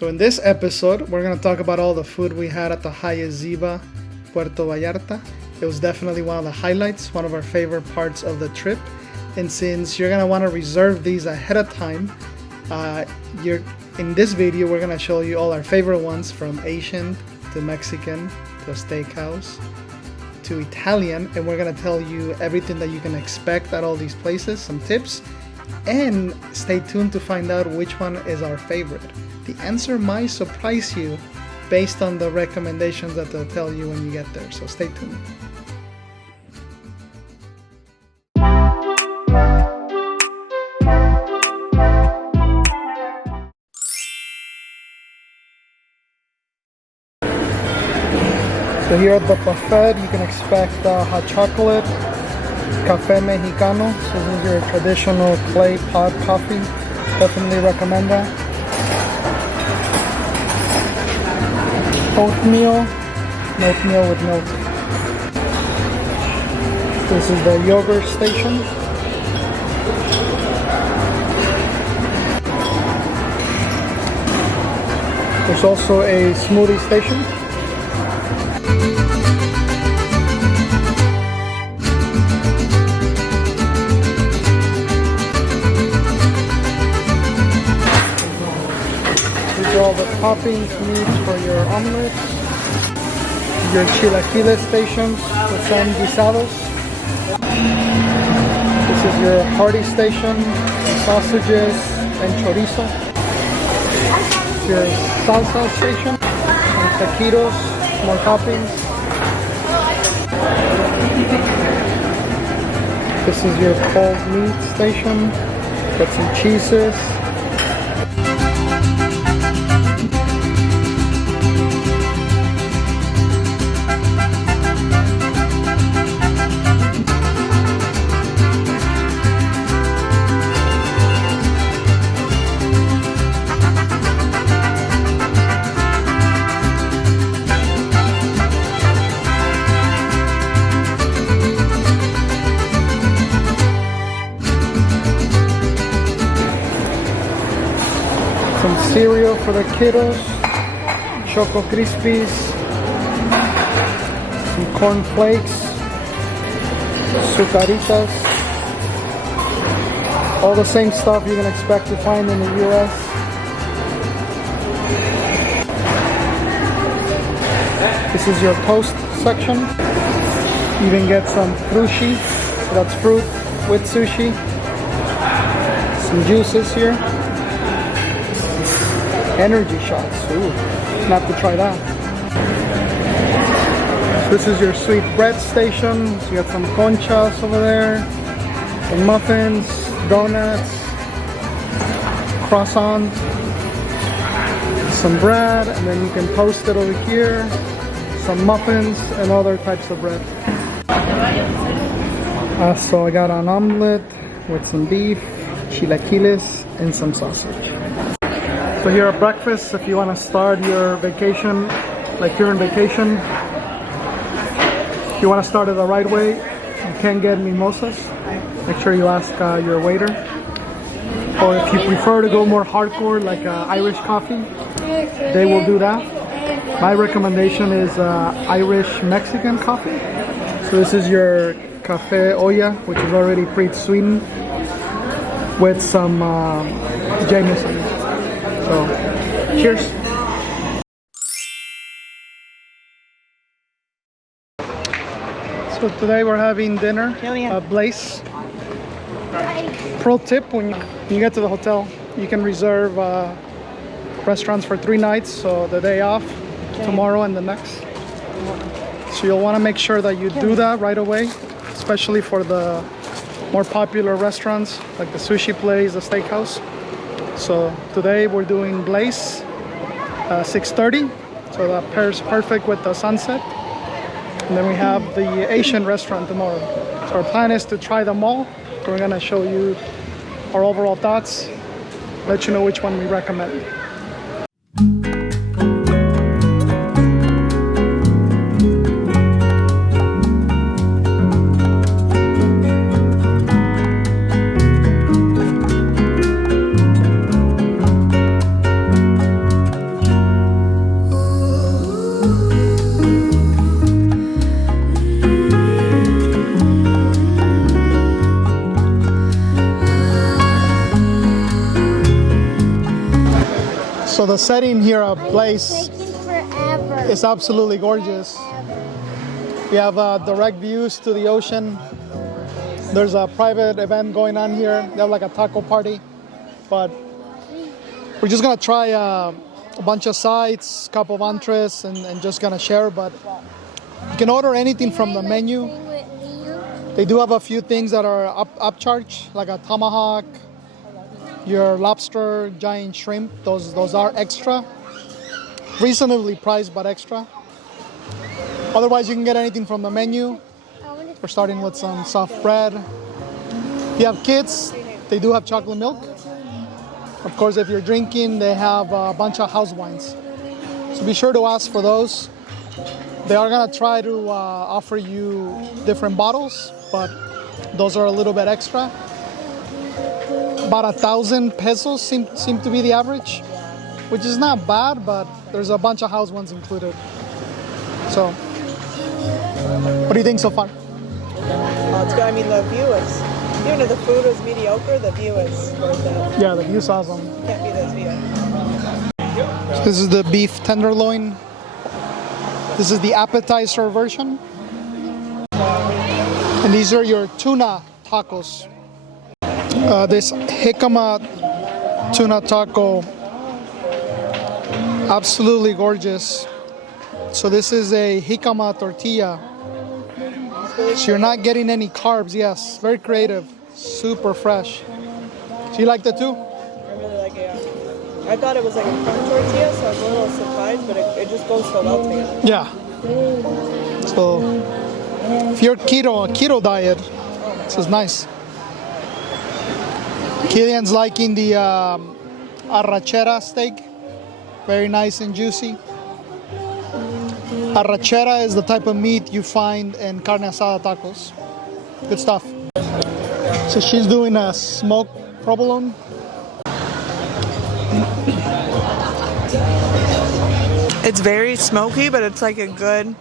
So in this episode, we're going to talk about all the food we had at the Hyatt Ziva Puerto Vallarta. It was definitely one of the highlights, one of our favorite parts of the trip. And since you're going to want to reserve these ahead of time, in this video, we're going to show you all our favorite ones, from Asian to Mexican to a steakhouse to Italian. And we're going to tell you everything that you can expect at all these places, some tips. And stay tuned to find out which one is our favorite. The answer might surprise you based on the recommendations that they'll tell you when you get there. So stay tuned. So here at the buffet, you can expect hot chocolate, Café Mexicano. So this is your traditional clay pot coffee. Definitely recommend that. Oatmeal with milk. This is the yogurt station. There's also a smoothie station. All the toppings needs for your omelets, your chilaquiles stations with some guisados. This is your hearty station, sausages and chorizo. Your salsa station, some taquitos, more toppings. This is your cold meat station, got some cheeses. Some cereal for the kiddos, Choco Krispies, some corn flakes, sucaritas, all the same stuff you can expect to find in the US. This is your toast section. You even get some frushi, so that's fruit with sushi. Some juices here. Energy shots. Ooh, have to try that. So this is your sweet bread station. So you got some conchas over there, some muffins, donuts, croissant, some bread, and then you can toast it over here. Some muffins and other types of bread. So I got an omelet with some beef, chilaquiles, and some sausage. So here at breakfast, if you want to start your vacation, like you're on vacation, if you want to start it the right way, you can get mimosas. Make sure you ask your waiter. Or if you prefer to go more hardcore, like Irish coffee, they will do that. My recommendation is Irish Mexican coffee. So this is your Café Olla, which is already pre-sweetened with some Jameson. So, cheers. So today we're having dinner at Blaze. Pro tip, when you get to the hotel, you can reserve restaurants for 3 nights, so the day off, tomorrow and the next. So you'll want to make sure that you do that right away, especially for the more popular restaurants like the sushi place, the steakhouse. So today we're doing Blaze, 6:30, so that pairs perfect with the sunset. And then we have the Asian restaurant tomorrow. So our plan is to try them all. We're gonna show you our overall thoughts, let you know which one we recommend. So the setting here at Blaze Taking forever. is absolutely gorgeous. We have direct views to the ocean. There's a private event going on here. They have like a taco party. But we're just gonna try a bunch of sides, couple of entrees, and just gonna share. But you can order anything from the menu. They do have a few things that are upcharge, like a tomahawk, your lobster, giant shrimp. Those are extra. Reasonably priced, but extra. Otherwise, you can get anything from the menu. We're starting with some soft bread. If you have kids, they do have chocolate milk. Of course, if you're drinking, they have a bunch of house wines. So be sure to ask for those. They are gonna try to offer you different bottles, but those are a little bit extra. About 1,000 pesos seem to be the average, which is not bad, but there's a bunch of house wines included. So, what do you think so far? Well, it's good. I mean, the view is, even if the food was mediocre, the view is worth it. Yeah, the view's awesome. Can't beat this view. So this is the beef tenderloin. This is the appetizer version. And these are your tuna tacos. This jicama tuna taco, absolutely gorgeous. So this is a jicama tortilla. So you're not getting any carbs. Yes, very creative, super fresh. So you liked it too? I really like it, yeah. I thought it was like a corn tortilla, so I was a little surprised, but it just goes so well together. Yeah. So if you're a keto diet, this is nice. Killian's liking the arrachera steak. Very nice and juicy. Arrachera is the type of meat you find in carne asada tacos. Good stuff. So she's doing a smoked provolone. It's very smoky, but it's like a good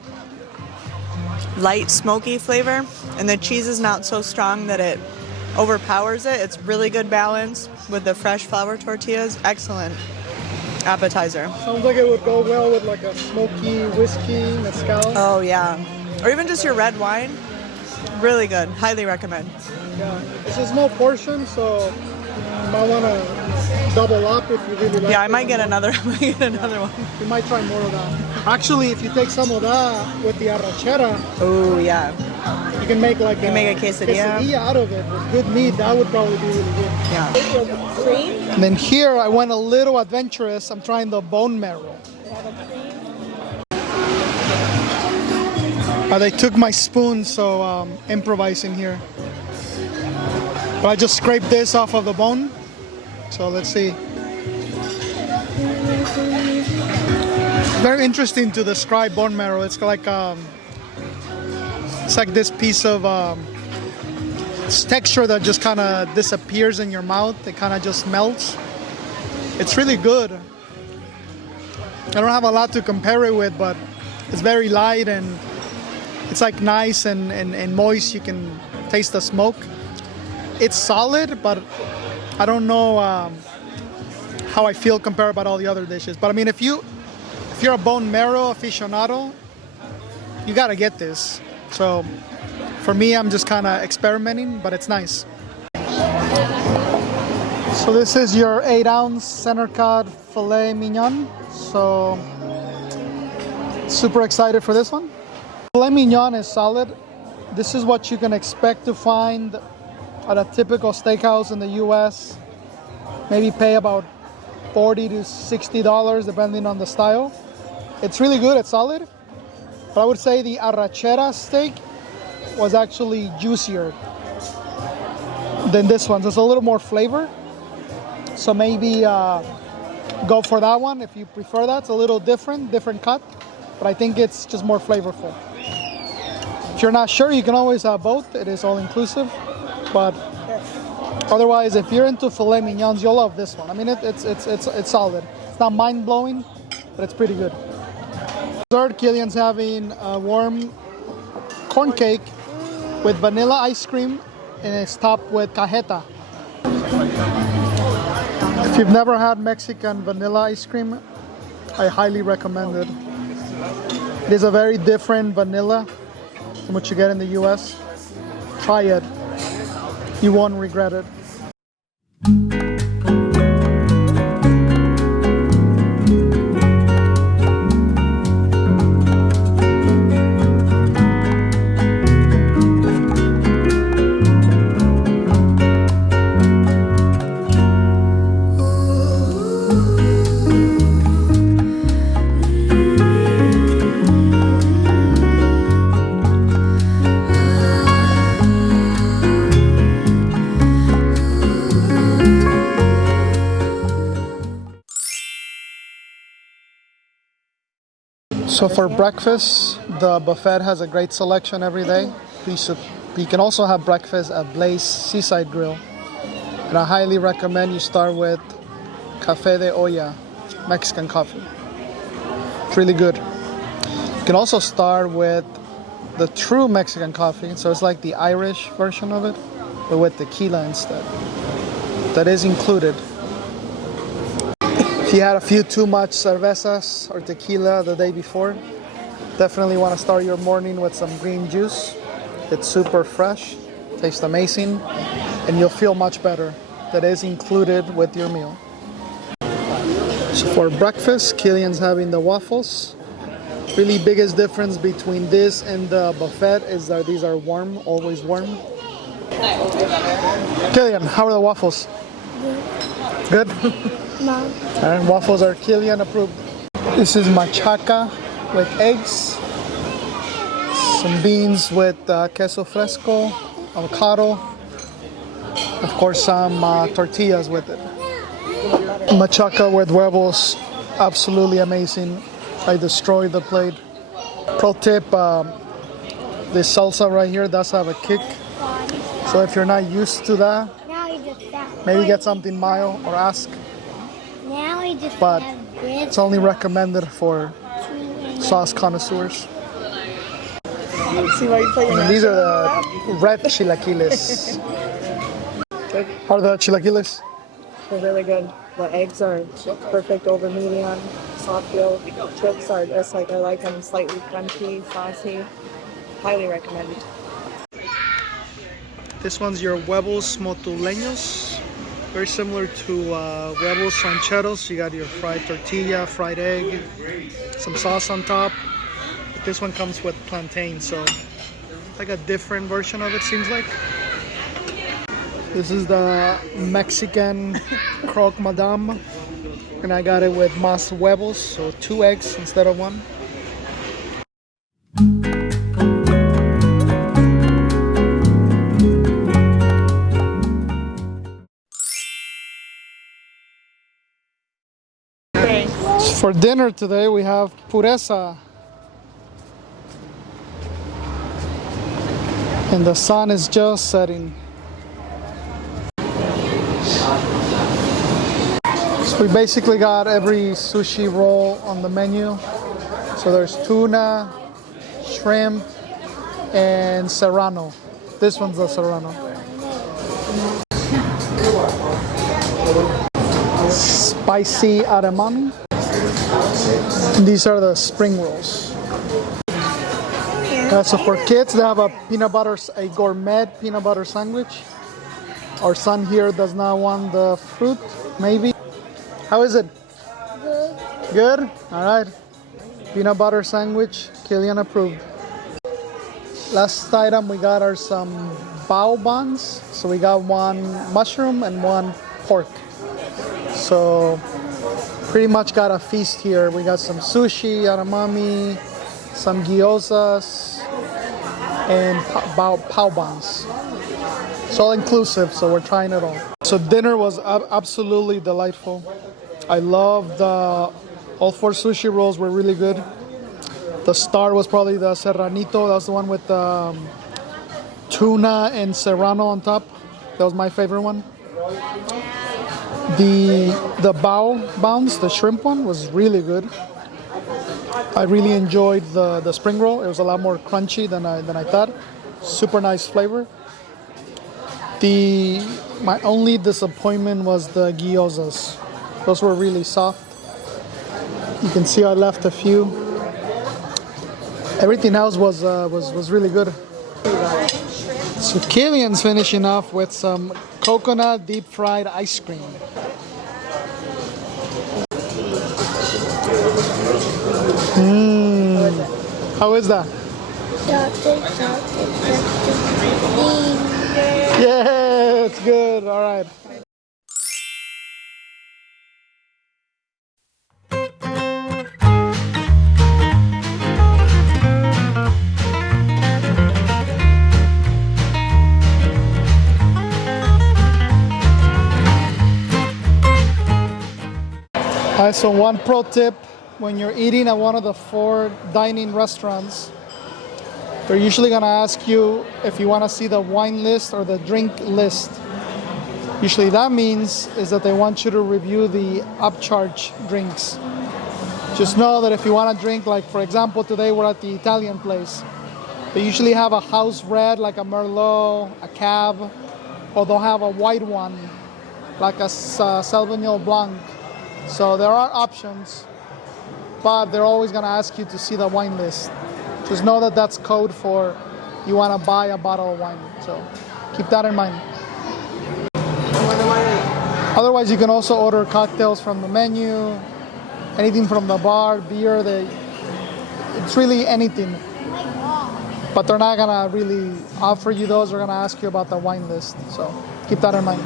light smoky flavor. And the cheese is not so strong that it overpowers it. It's really good balance with the fresh flour tortillas. Excellent appetizer. Sounds like it would go well with like a smoky whiskey, mezcal. Oh yeah. Or even just your red wine. Really good. Highly recommend. Yeah, it's a small portion, so you might want to double up if you really like Yeah, I it. might get another one. You might try more of that. Actually, if you take some of that with the arrachera, Oh yeah. you can make like make a quesadilla. out of it with good meat. That would probably be really good. Yeah. Cream? And then here I went a little adventurous. I'm trying the bone marrow. They took my spoon, so improvising here. But I just scraped this off of the bone. So let's see. Very interesting to describe bone marrow. It's like this piece of texture that just kind of disappears in your mouth. It kind of just melts. It's really good. I don't have a lot to compare it with, but it's very light and it's like nice and moist. You can taste the smoke. It's solid, but I don't know how I feel compared about all the other dishes. But I mean, if you're a bone marrow aficionado, you gotta get this. So for me, I'm just kind of experimenting, but it's nice. So this is your 8-ounce center cut filet mignon. So super excited for this one. Filet mignon is solid. This is what you can expect to find at a typical steakhouse in the US. Maybe pay about $40 to $60 depending on the style. It's really good, it's solid. But I would say the arrachera steak was actually juicier than this one. So it's a little more flavor. So maybe go for that one if you prefer that. It's a little different cut, but I think it's just more flavorful. If you're not sure, you can always have both. It is all inclusive. But otherwise, if you're into filet mignons, you'll love this one. I mean, it's solid. It's not mind-blowing, but it's pretty good. Dessert, Killian's having a warm corn cake with vanilla ice cream, and it's topped with cajeta. If you've never had Mexican vanilla ice cream, I highly recommend it. It is a very different vanilla from what you get in the US. Try it. You won't regret it. So for breakfast, the buffet has a great selection every day. You can also have breakfast at Blaze Seaside Grill. And I highly recommend you start with Café de Olla, Mexican coffee. It's really good. You can also start with the true Mexican coffee. So it's like the Irish version of it, but with tequila instead. That is included. If you had a few too much cervezas or tequila the day before, definitely want to start your morning with some green juice. It's super fresh, tastes amazing, and you'll feel much better. That is included with your meal. So for breakfast, Killian's having the waffles. Really biggest difference between this and the buffet is that these are warm, always warm. Killian, how are the waffles? Good? No. Alright, waffles are Killian approved. This is machaca with eggs, some beans with queso fresco, avocado, of course some tortillas with it. Machaca with huevos, absolutely amazing. I destroyed the plate. Pro tip, this salsa right here does have a kick. So if you're not used to that, maybe get something mild or ask. But it's only recommended for sauce connoisseurs. And these are the red chilaquiles. How are the chilaquiles? They're really good. The eggs are perfect over medium, soft yolk. Chips are just like I like them, slightly crunchy, saucy. Highly recommend. This one's your huevos motuleños. Very similar to huevos rancheros. You got your fried tortilla, fried egg, some sauce on top. But this one comes with plantain, so like a different version of it, seems like. This is the Mexican croque madame, and I got it with más huevos, so 2 eggs instead of 1. For dinner today we have Pureza. And the sun is just setting. So we basically got every sushi roll on the menu. So there's tuna, shrimp, and serrano. This one's the serrano. Spicy edamame. These are the spring rolls. So for kids, they have a gourmet peanut butter sandwich. Our son here does not want the fruit, maybe. How is it? Good. Good? All right. Peanut butter sandwich, Killian approved. Last item we got are some bao buns. So we got 1 mushroom and 1 pork. So pretty much got a feast here. We got some sushi, edamame, some gyozas, and bao buns. It's all inclusive, so we're trying it all. So dinner was absolutely delightful. I loved all 4 sushi rolls were really good. The star was probably the serranito. That was the one with tuna and serrano on top. That was my favorite one. The bao buns, the shrimp one, was really good. I really enjoyed the spring roll. It was a lot more crunchy than I thought. Super nice flavor. My only disappointment was the gyozas. Those were really soft. You can see I left a few. Everything else was really good. So Killian's finishing off with some coconut deep fried ice cream. How is that? Yeah, it's good. All right. Alright, so one pro tip, when you're eating at one of the 4 dining restaurants, they're usually gonna ask you if you wanna see the wine list or the drink list. Usually that means is that they want you to review the upcharge drinks. Just know that if you wanna drink, like for example, today we're at the Italian place. They usually have a house red, like a Merlot, a Cab, or they'll have a white one, like a Sauvignon Blanc. So there are options, but they're always gonna ask you to see the wine list. Just know that that's code for you wanna buy a bottle of wine. So keep that in mind. Otherwise, you can also order cocktails from the menu, anything from the bar, beer, it's really anything. But they're not gonna really offer you those, they're gonna ask you about the wine list. So keep that in mind.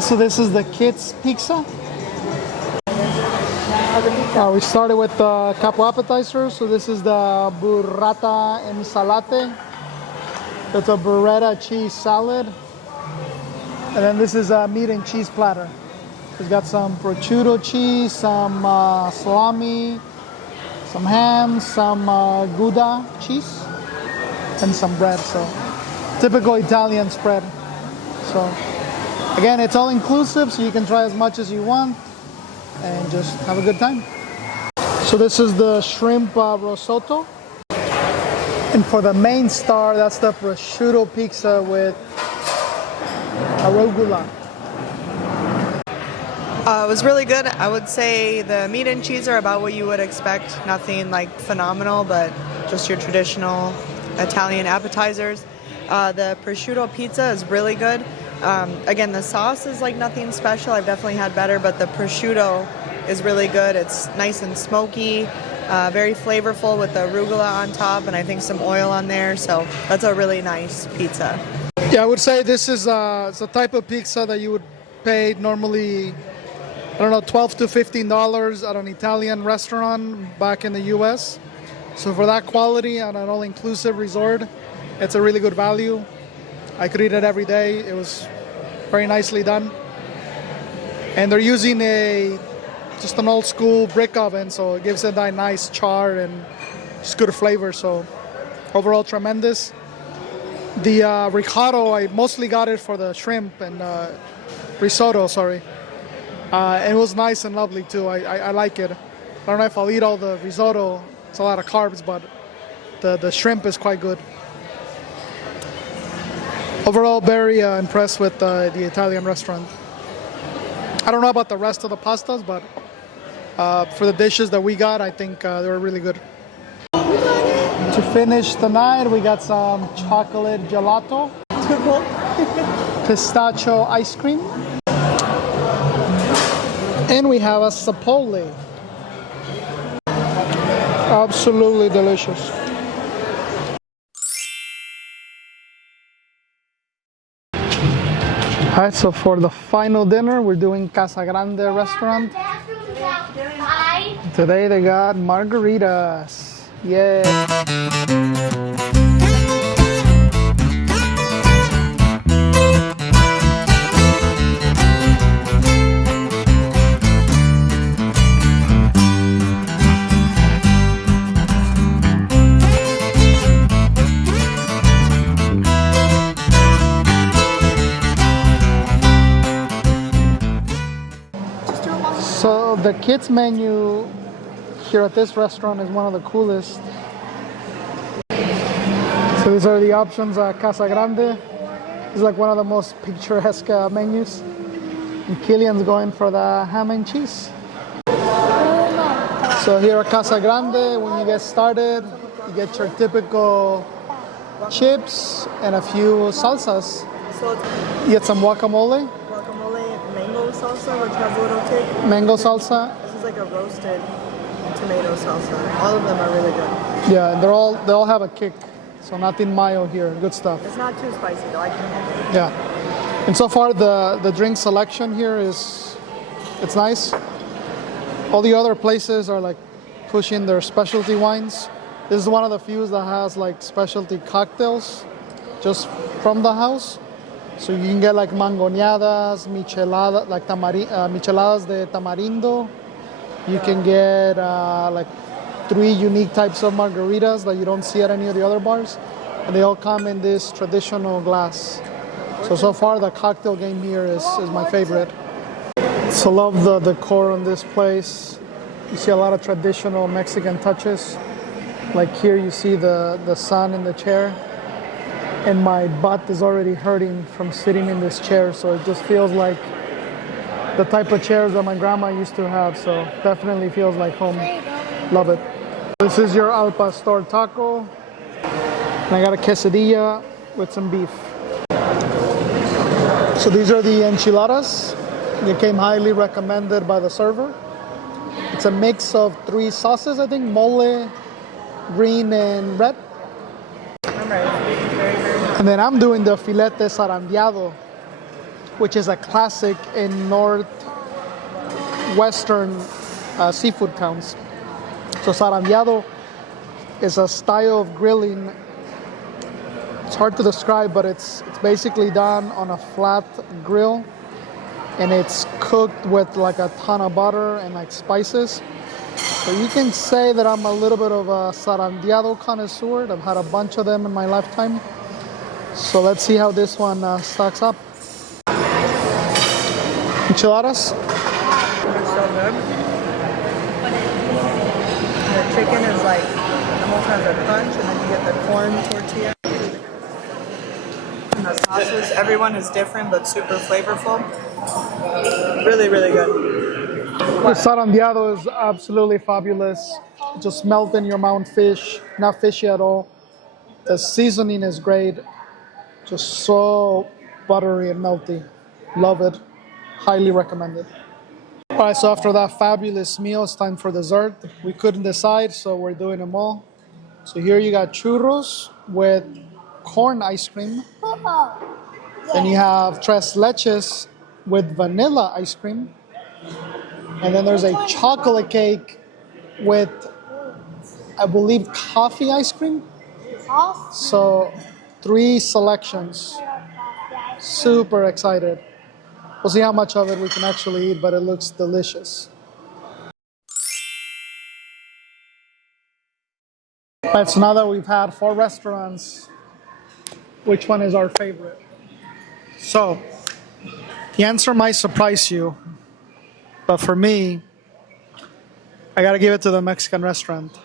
So this is the kids' pizza. We started with the capo appetizer. So this is the burrata ensalate. That's a burrata cheese salad. And then this is a meat and cheese platter. It's got some prosciutto cheese, some salami, some ham, some Gouda cheese, and some bread. So typical Italian spread. So again, it's all inclusive, so you can try as much as you want and just have a good time. So this is the shrimp risotto. And for the main star, that's the prosciutto pizza with arugula. It was really good. I would say the meat and cheese are about what you would expect. Nothing like phenomenal, but just your traditional Italian appetizers. The prosciutto pizza is really good. Again, the sauce is like nothing special. I've definitely had better, but the prosciutto is really good. It's nice and smoky, very flavorful with the arugula on top, and I think some oil on there. So that's a really nice pizza. Yeah, I would say this is it's a type of pizza that you would pay normally, I don't know, $12 to $15 at an Italian restaurant back in the US. So for that quality and an all-inclusive resort, it's a really good value. I could eat it every day. It was very nicely done. And they're using just an old school brick oven, so it gives it that nice char and just good flavor. So overall, tremendous. The ricotta, I mostly got it for the shrimp and risotto, sorry. And it was nice and lovely too. I like it. I don't know if I'll eat all the risotto. It's a lot of carbs, but the shrimp is quite good. Overall, very impressed with the Italian restaurant. I don't know about the rest of the pastas, but for the dishes that we got, I think they were really good. To finish the night, we got some chocolate gelato, pistachio ice cream, and we have a sapole. Absolutely delicious. Alright, so for the final dinner, we're doing Casa Grande restaurant. Today they got margaritas. Yeah. So the kids menu here at this restaurant is one of the coolest. So So these are the options at Casa Grande. It's like one of the most picturesque menus. And Killian's going for the ham and cheese. So here at Casa Grande, when you get started, you get your typical chips and a few salsas. So You get some guacamole, guacamole, mango salsa, which has a little kick. mango salsa. This is like a roasted tomato salsa. All of them are really good. Yeah, and they all have a kick. So nothing mayo here. Good stuff. It's not too spicy though. I can handle it. Yeah. And so far the drink selection here it's nice. All the other places are like pushing their specialty wines. This is one of the few that has like specialty cocktails just from the house. So you can get like mangoneadas, micheladas, like micheladas de tamarindo. You can get like 3 unique types of margaritas that you don't see at any of the other bars. And they all come in this traditional glass. So far the cocktail game here is my favorite. So love the decor on this place. You see a lot of traditional Mexican touches. Like here you see the sun in the chair. And my butt is already hurting from sitting in this chair. So it just feels like the type of chairs that my grandma used to have. So definitely feels like home. Love it. This is your al pastor taco. And I got a quesadilla with some beef. So these are the enchiladas. They came highly recommended by the server. It's a mix of 3 sauces, I think, mole, green, and red. I'm ready. Very, very nice. And then I'm doing the filete zarandeado, which is a classic in northwestern seafood towns. So zarandeado is a style of grilling. It's hard to describe, but it's basically done on a flat grill, and it's cooked with like a ton of butter and like spices. So you can say that I'm a little bit of a zarandeado connoisseur. I've had a bunch of them in my lifetime. So let's see how this one stacks up. Enchiladas. They're so good. The chicken is like almost has a crunch, and then you get the corn tortilla. And the sauces, everyone is different but super flavorful. Really, really good. The zarandeado is absolutely fabulous. Just melt in your mouth fish, not fishy at all. The seasoning is great. Just so buttery and melty. Love it. Highly recommended. All right, so after that fabulous meal, it's time for dessert. We couldn't decide, so we're doing them all. So here you got churros with corn ice cream. Then you have tres leches with vanilla ice cream. And then there's a chocolate cake with, I believe, coffee ice cream. So 3 selections. Super excited. We'll see how much of it we can actually eat, but it looks delicious. All right, so now that we've had 4 restaurants, which one is our favorite? So, the answer might surprise you, but for me, I gotta give it to the Mexican restaurant.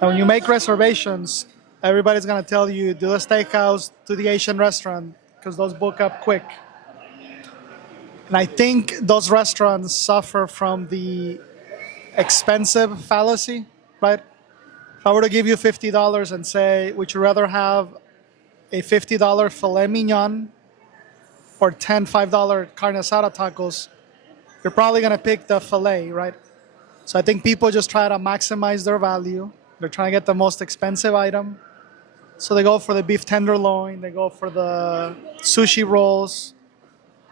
And when you make reservations, everybody's gonna tell you, do the steakhouse, do the Asian restaurant, because those book up quick. And I think those restaurants suffer from the expensive fallacy, right? If I were to give you $50 and say, would you rather have a $50 filet mignon or 10 $5 carne asada tacos, you're probably gonna pick the filet, right? So I think people just try to maximize their value. They're trying to get the most expensive item. So they go for the beef tenderloin, they go for the sushi rolls,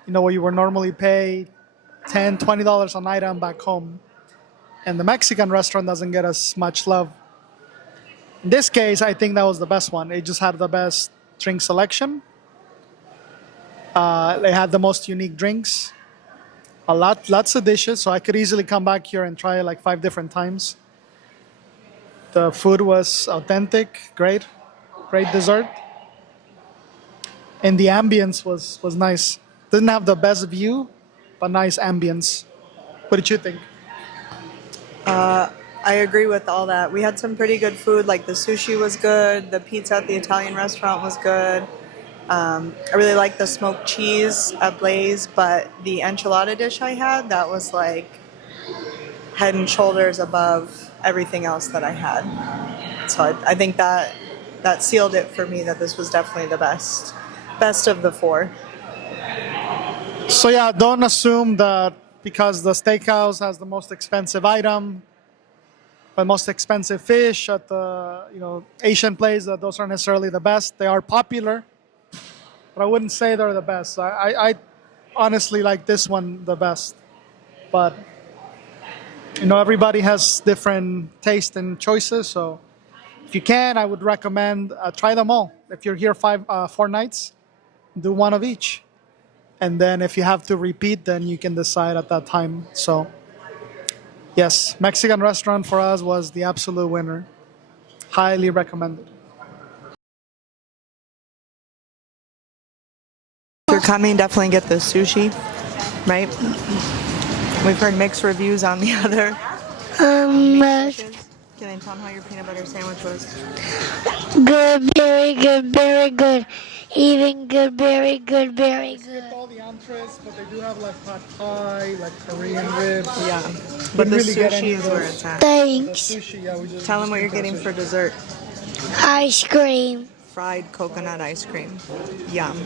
you know, where you would normally pay $10, $20 an item back home. And the Mexican restaurant doesn't get as much love. In this case, I think that was the best one. It just had the best drink selection. They had the most unique drinks. Lots of dishes, so I could easily come back here and try it like 5 different times. The food was authentic, great dessert. And the ambience was nice. Didn't have the best view, but nice ambience. What did you think? I agree with all that. We had some pretty good food, like the sushi was good, the pizza at the Italian restaurant was good. I really like the smoked cheese at Blaze, but the enchilada dish I had, that was like head and shoulders above everything else that I had. So I think that sealed it for me, that this was definitely the best of the four. So yeah, don't assume that because the steakhouse has the most expensive item, the most expensive fish at the Asian place, that those are necessarily the best. They are popular, but I wouldn't say they're the best. I honestly like this one the best, but everybody has different taste and choices. So if you can, I would recommend try them all. If you're here 4 nights, do one of each, and then if you have to repeat, then you can decide at that time. So yes, Mexican restaurant for us was the absolute winner. Highly recommended. If you're coming, definitely get the sushi, right? We've heard mixed reviews on the other. Can I tell them how your peanut butter sandwich was? Good, very good, very good. Even good, very good, very good. All the entrees, but they do have like pad thai, like Korean ribs. Yeah, but the really get any sushi of is where those. it's at. Thanks. Sushi, yeah, we just Tell them what you're getting for dessert. Ice cream. Fried coconut ice cream. Yum.